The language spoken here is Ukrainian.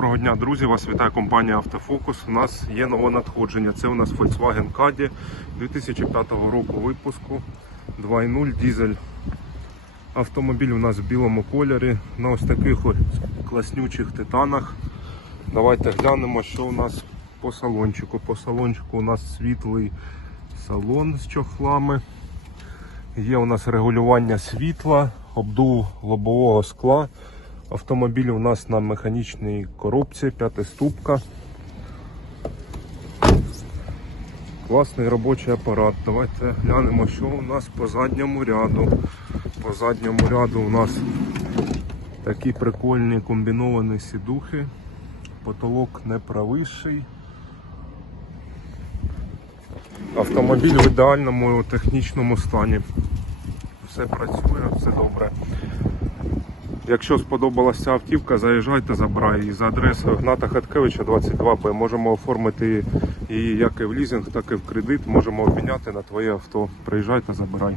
Доброго дня, друзі! Вас вітає компанія Автофокус. У нас є нове надходження. Це у нас Volkswagen Caddy 2005 року випуску 2.0 дизель. Автомобіль у нас в білому кольорі на ось таких класнючих титанах. Давайте глянемо, що у нас по салончику. По салончику у нас світлий салон з чохлами. Є у нас регулювання світла, обдув лобового скла. Автомобіль у нас на механічній коробці, п'ятиступка. Класний робочий апарат. Давайте глянемо, що у нас по задньому ряду. По задньому ряду у нас такі прикольні комбіновані сідухи. Потолок не правиший. Автомобіль в ідеальному технічному стані. Все працює, все добре. Якщо сподобалася автівка, заїжджайте, забирай її за адресою Гната Хаткевича 22Б. Можемо оформити її як і в лізинг, так і в кредит. Можемо обміняти на твоє авто. Приїжджайте, забирай.